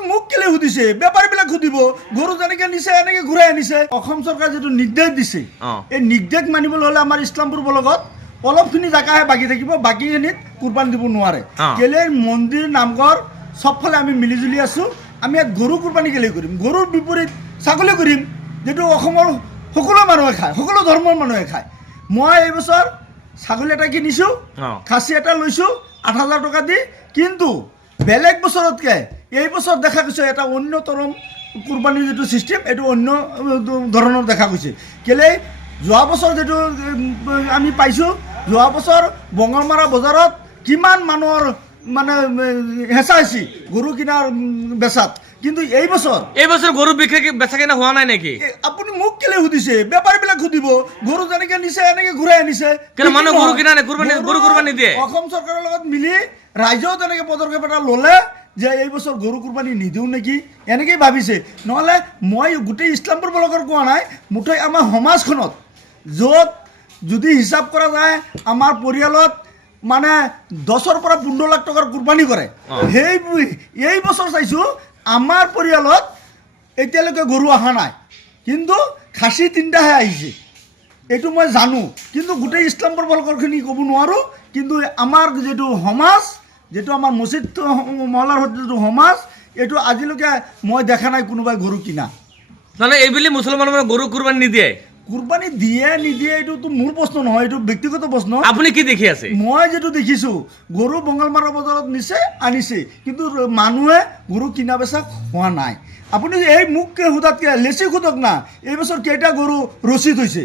আপুনি মোক কেলে সুধিছে বেপাৰীবিলাক সুধিব গৰু যেনেকৈ নিছে এনেকৈ ঘূৰাই আনিছে অসম চৰকাৰে যিটো নিৰ্দেশ দিছে এই নিৰ্দেশ মানিবলৈ হ'লে আমাৰ ইছলামপুৰ ব্লকত অলপখিনি জেগাহে বাকী থাকিব বাকীখিনিত কুৰবান দিব নোৱাৰে কেলে মন্দিৰ নামঘৰ চবফালে আমি মিলিজুলি আছোঁ আমি ইয়াত গৰু কুৰবানী কেলে কৰিম গৰুৰ বিপৰীত ছাগলী কৰিম যিটো অসমৰ সকলো মানুহে খায় সকলো ধৰ্মৰ মানুহে খায় মই এই বছৰ ছাগলী এটা কিনিছোঁ খাচী এটা লৈছোঁ 8,000 টকা দি কিন্তু বেলেগ বছৰতকৈ এই বছৰ দেখা গৈছে এটা অন্যতম কুৰবানীৰ যিটো ছিষ্টেম এইটো অন্য ধৰণৰ দেখা গৈছে কেলে যোৱা বছৰ যিটো আমি পাইছোঁ যোৱা বছৰ বঙালমাৰা বজাৰত কিমান মানুহৰ মানে হেঁচা হেঁচি গৰু কিনাৰ বেচাত কিন্তু এই বছৰ গৰু বেচা কিনা হোৱা নাই নেকি আপুনি মোক কেলে সুধিছে বেপাৰীবিলাক সুধিব গৰু যেনেকৈ নিছে এনেকৈ ঘূৰাই আনিছে মানুহ গৰু কিনা নাই গৰু কুৰবানী দিয়ে অসম চৰকাৰৰ লগত মিলি ৰাইজেও তেনেকৈ পদক্ষেপ এটা ল'লে যে এই বছৰ গৰু কুৰবানী নিদিওঁ নেকি এনেকেই ভাবিছে নহ'লে মই গোটেই ইছলামপুৰ ব্লকৰ কোৱা নাই মুঠেই আমাৰ সমাজখনত য'ত যদি হিচাপ কৰা যায় আমাৰ পৰিয়ালত মানে 10ৰ পৰা 15 লাখ টকাৰ কুৰবানী কৰে এই বছৰ চাইছোঁ আমাৰ পৰিয়ালত এতিয়ালৈকে গৰু অহা নাই কিন্তু খাচী 3টাহে আহিছে এইটো মই জানো কিন্তু গোটেই ইছলামপুৰ ব্লকৰখিনি ক'ব নোৱাৰোঁ কিন্তু আমাৰ যিটো সমাজ যেটো আমাৰ মছজিদ মহলাৰ যিটো সমাজ এইটো আজিলৈকে মই দেখা নাই কোনোবাই গৰু কিনা মানে এইবুলি মুছলমান গৰু কুৰবানী নিদিয়ে কুৰবানী দিয়ে নিদিয়ে এইটোতো মোৰ প্ৰশ্ন নহয় এইটো ব্যক্তিগত প্ৰশ্ন আপুনি কি দেখি আছে মই যেটো দেখিছোঁ গৰু বঙালমাৰা বজাৰত নিছে আনিছে কিন্তু মানুহে গৰু কিনা বেচা হোৱা নাই আপুনি এই মোক সোধাতকৈ লেচি সোধক না এই বছৰ কেইটা গৰু ৰচিদ হৈছে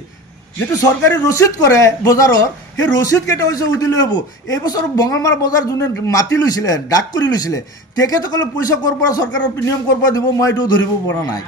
যেটো চৰকাৰী ৰচিদ কৰে বজাৰৰ সেই ৰচিদ কেইটা হৈছে সুধিলে হ'ব এই বছৰ বঙালমাৰা বজাৰ যোনে মাটি লৈছিলে ডাক কৰি লৈছিলে তেখেতসকলে পইচা ক'ৰ পৰা চৰকাৰৰ প্ৰিমিয়াম ক'ৰ পৰা দিব মই এইটো ধৰিব পৰা নাই